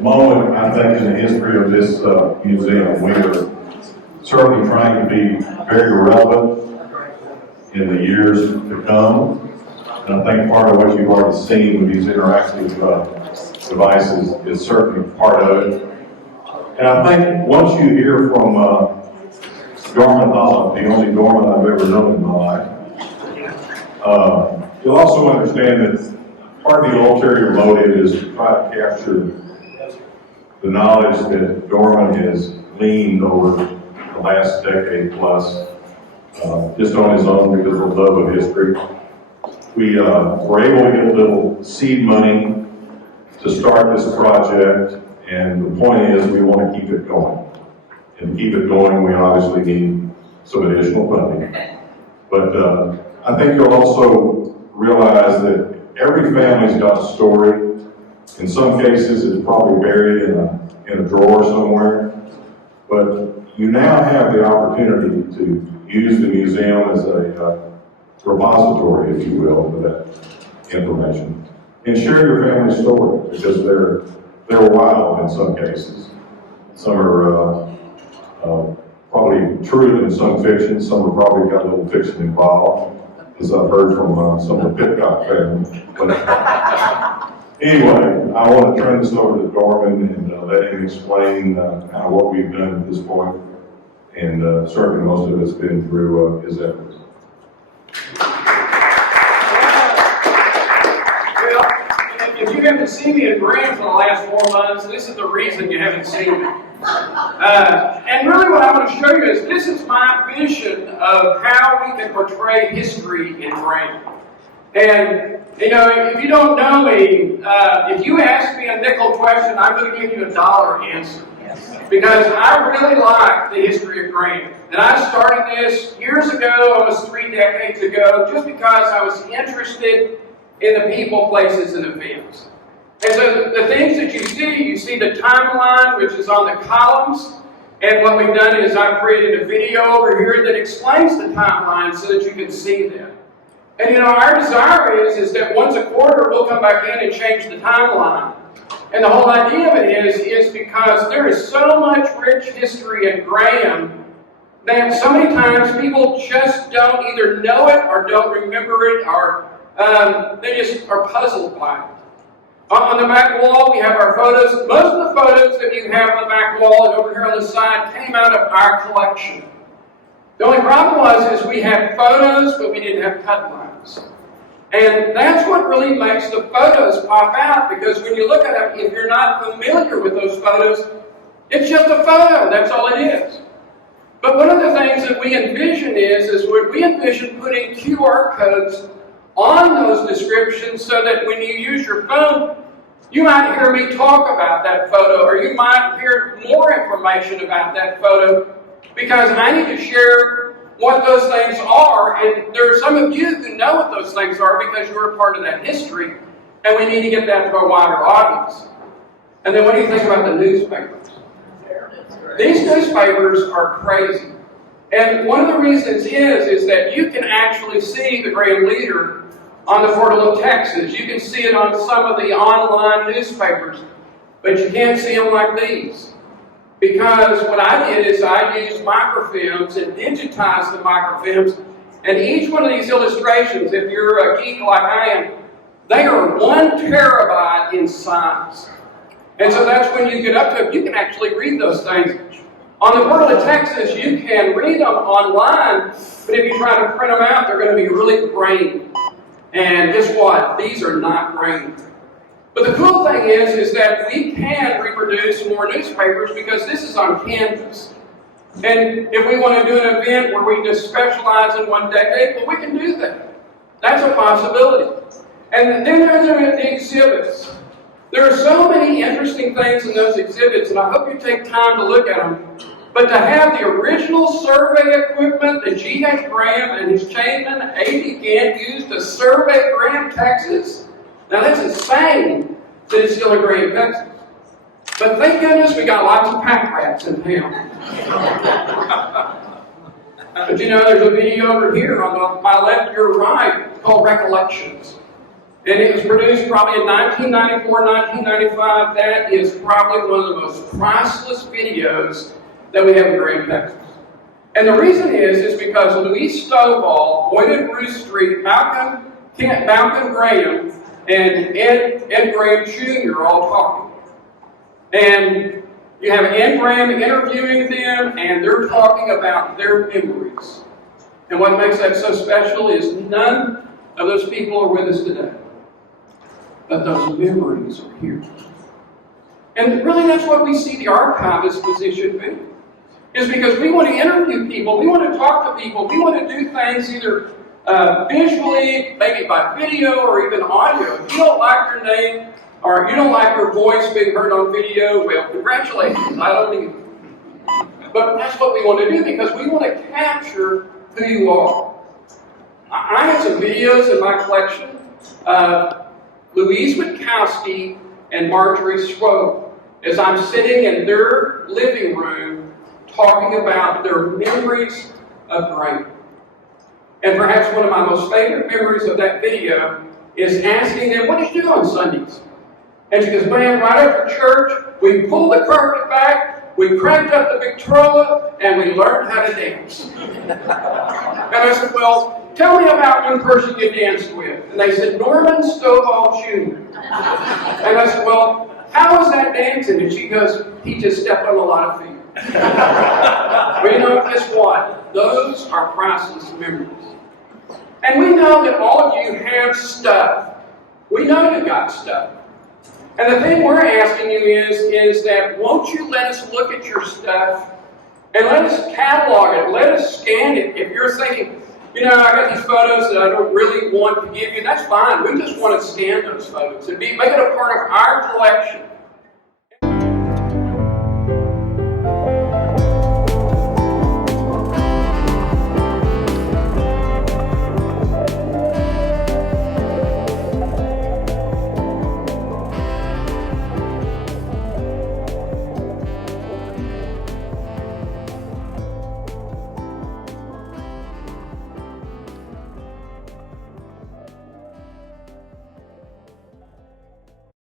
moment, I think, in the history of this museum. We are certainly trying to be very relevant in the years to come. And I think part of what you've already seen with these interactive devices is certainly part of it. And I think once you hear from Dorman Holub, the only Dorman I've ever known in my life, you'll also understand that part of the ulterior motive is to try to capture the knowledge that Dorman has gleaned over the last decade plus, just on his own because of love of history. We were able to get a little seed money to start this project, and the point is we want to keep it going. And to keep it going, we obviously need some additional funding. But I think you'll also realize that every family's got a story. In some cases, it's probably buried in a drawer somewhere. But you now have the opportunity to use the museum as a repository, if you will, for that information. And share your family story, because they're wild in some cases. Some are probably true in some fiction, some have probably got a little fiction involved, as I've heard from some of the Pitcock family. But anyway, I want to turn this over to Dorman and let him explain kind of what we've done at this point. And certainly most of it's been through his efforts. If you haven't seen me in Graham for the last 4 months, this is the reason you haven't seen me. And really what I want to show you is this is my vision of how we can portray history in Graham. And, you know, if you don't know me, if you ask me a nickel question, I'm going to give you a dollar answer. Because I really like the history of Graham. And I started this years ago, almost 3 decades ago, just because I was interested in the people, places, and events. And so the things that you see the timeline, which is on the columns, and what we've done is I've created a video over here that explains the timeline so that you can see them. And you know, our desire is that once a quarter we'll come back in and change the timeline. And the whole idea of it is because there is so much rich history in Graham that so many times people just don't either know it or don't remember it, or they just are puzzled by it. On the back wall, we have our photos. Most of the photos that you have on the back wall and over here on the side came out of our collection. The only problem was we had photos, but we didn't have cut lines. And that's what really makes the photos pop out, because when you look at them, if you're not familiar with those photos, it's just a photo. That's all it is. But one of the things that we envision is we envision putting QR codes on those descriptions so that when you use your phone, you might hear me talk about that photo, or you might hear more information about that photo, because I need to share what those things are, and there are some of you who know what those things are because you're a part of that history, and we need to get that to a wider audience. And then what do you think about the newspapers? These newspapers are crazy. And one of the reasons is that you can actually see the Graham Leader on the Portal of Texas. You can see it on some of the online newspapers, but you can't see them like these. Because what I did is I used microfilms and digitized the microfilms, and each one of these illustrations, if you're a geek like I am, they are 1 terabyte in size. And so that's when you get up to it, you can actually read those things. On the Portal of Texas, you can read them online, but if you try to print them out, they're going to be really grainy. And guess what? These are not grainy. But the cool thing is that we can reproduce more newspapers because this is on canvas. And if we want to do an event where we just specialize in one decade, well, we can do that. That's a possibility. And then there's the exhibits. There are so many interesting things in those exhibits, and I hope you take time to look at them. But to have the original survey equipment that G.H. Graham and his chairman, A.D. Gant, used to survey Graham, Texas, now that's insane that it's still in Graham, Texas. But thank goodness we got lots of pack rats in town. But you know, there's a video over here on my left, your right, called Recollections. And it was produced probably in 1994, 1995. That is probably one of the most priceless videos that we have in Graham, Texas. And the reason is because Louise Stovall, Boyd and Bruce Street, Malcolm Graham, and Ed Graham Jr. all talking. And you have Ed Graham interviewing them, and they're talking about their memories. And what makes that so special is none of those people are with us today. But those memories are here. And really that's what we see the archivist position be. Is because we want to interview people, we want to talk to people, we want to do things either visually, maybe by video or even audio. If you don't like your name or you don't like your voice being heard on video, well, congratulations, I don't either. But that's what we want to do because we want to capture who you are. I have some videos in my collection of Louise Witkowski and Marjorie Swope as I'm sitting in their living room talking about their memories of Graham. And perhaps one of my most favorite memories of that video is asking them, what do you do on Sundays? And she goes, man, right after church, we pulled the carpet back, we cranked up the Victrola, and we learned how to dance. And I said, well, tell me about one person you danced with. And they said, Norman Stovall Jr. And I said, well, how was that dancing? And she goes, he just stepped on a lot of feet. Well, you know, guess what? Those are priceless memories. And we know that all of you have stuff. We know you got stuff. And the thing we're asking you is that won't you let us look at your stuff and let us catalog it, let us scan it. If you're thinking, you know, I got these photos that I don't really want to give you, that's fine. We just want to scan those photos and make it a part of our collection.